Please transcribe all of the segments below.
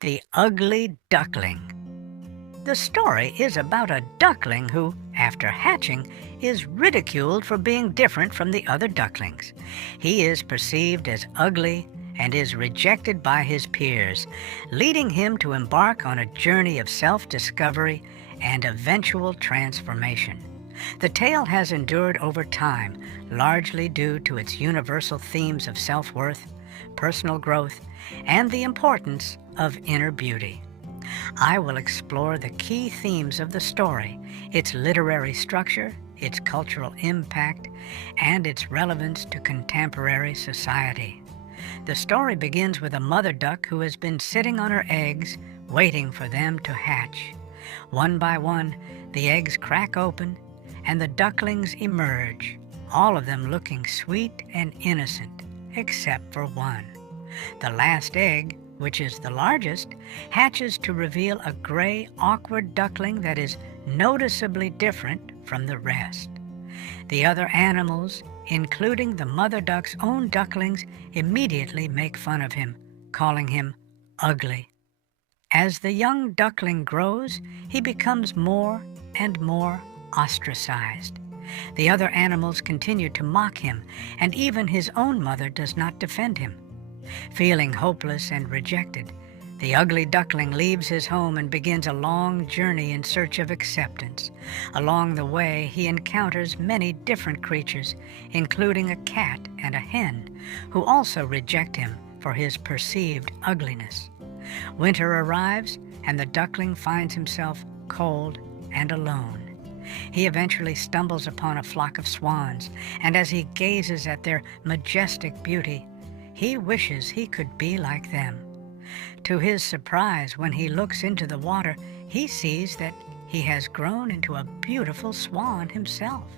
The Ugly Duckling. The story is about a duckling who, after hatching, is ridiculed for being different from the other ducklings. He is perceived as ugly and is rejected by his peers, leading him to embark on a journey of self-discovery and eventual transformation. The tale has endured over time, largely due to its universal themes of self-worth, personal growth, and the importance of inner beauty. I will explore the key themes of the story, its literary structure, its cultural impact, and its relevance to contemporary society. The story begins with a mother duck who has been sitting on her eggs, waiting for them to hatch. One by one, the eggs crack open, and the ducklings emerge, all of them looking sweet and innocent, except for one. The last egg, which is the largest, hatches to reveal a gray, awkward duckling that is noticeably different from the rest. The other animals, including the mother duck's own ducklings, immediately make fun of him, calling him ugly. As the young duckling grows, he becomes more and more ostracized. The other animals continue to mock him, and even his own mother does not defend him. Feeling hopeless and rejected, the ugly duckling leaves his home and begins a long journey in search of acceptance. Along the way, he encounters many different creatures, including a cat and a hen, who also reject him for his perceived ugliness. Winter arrives, and the duckling finds himself cold and alone. He eventually stumbles upon a flock of swans, and as he gazes at their majestic beauty, he wishes he could be like them. To his surprise, when he looks into the water, he sees that he has grown into a beautiful swan himself.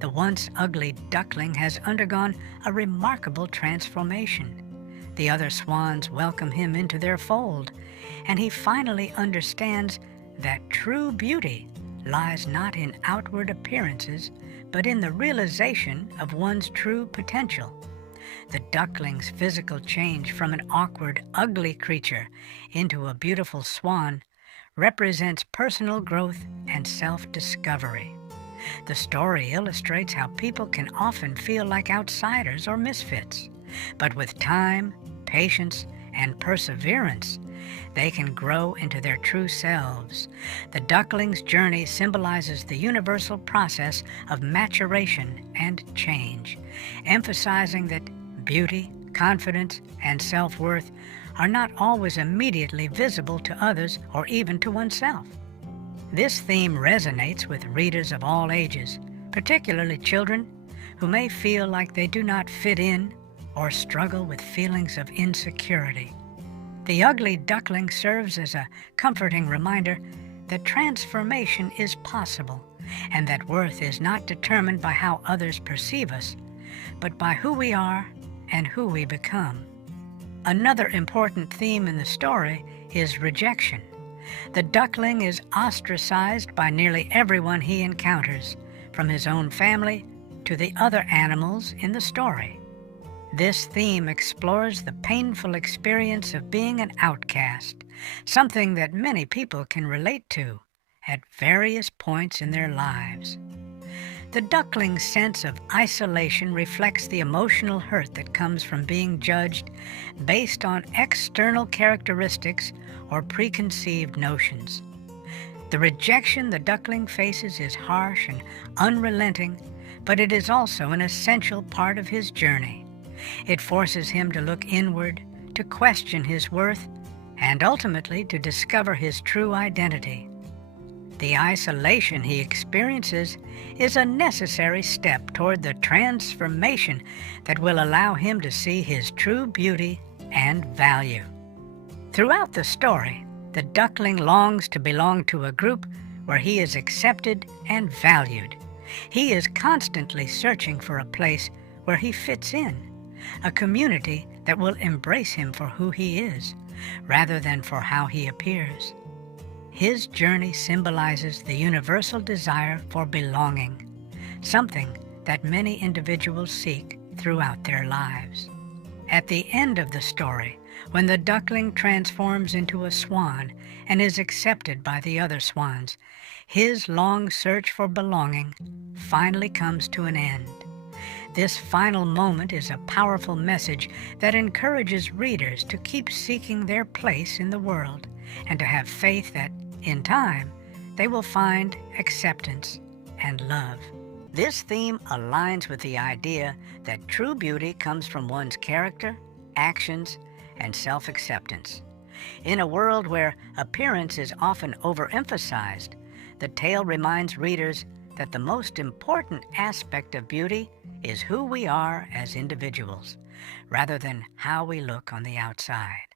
The once ugly duckling has undergone a remarkable transformation. The other swans welcome him into their fold, and he finally understands that true beauty lies not in outward appearances, but in the realization of one's true potential. The duckling's physical change from an awkward, ugly creature into a beautiful swan represents personal growth and self-discovery. The story illustrates how people can often feel like outsiders or misfits, but with time, patience, and perseverance, they can grow into their true selves. The duckling's journey symbolizes the universal process of maturation and change, emphasizing that beauty, confidence, and self-worth are not always immediately visible to others or even to oneself. This theme resonates with readers of all ages, particularly children who may feel like they do not fit in or struggle with feelings of insecurity. The Ugly Duckling serves as a comforting reminder that transformation is possible and that worth is not determined by how others perceive us, but by who we are and who we become. Another important theme in the story is rejection. The duckling is ostracized by nearly everyone he encounters, from his own family to the other animals in the story. This theme explores the painful experience of being an outcast, something that many people can relate to at various points in their lives. The duckling's sense of isolation reflects the emotional hurt that comes from being judged based on external characteristics or preconceived notions. The rejection the duckling faces is harsh and unrelenting, but it is also an essential part of his journey. It forces him to look inward, to question his worth, and ultimately to discover his true identity. The isolation he experiences is a necessary step toward the transformation that will allow him to see his true beauty and value. Throughout the story, the duckling longs to belong to a group where he is accepted and valued. He is constantly searching for a place where he fits in, a community that will embrace him for who he is, rather than for how he appears. His journey symbolizes the universal desire for belonging, something that many individuals seek throughout their lives. At the end of the story, When the duckling transforms into a swan and is accepted by the other swans, his long search for belonging finally comes to an end. This final moment is a powerful message that encourages readers to keep seeking their place in the world and to have faith that, in time, they will find acceptance and love. This theme aligns with the idea that true beauty comes from one's character, actions, and self-acceptance. In a world where appearance is often overemphasized, the tale reminds readers that the most important aspect of beauty is who we are as individuals, rather than how we look on the outside.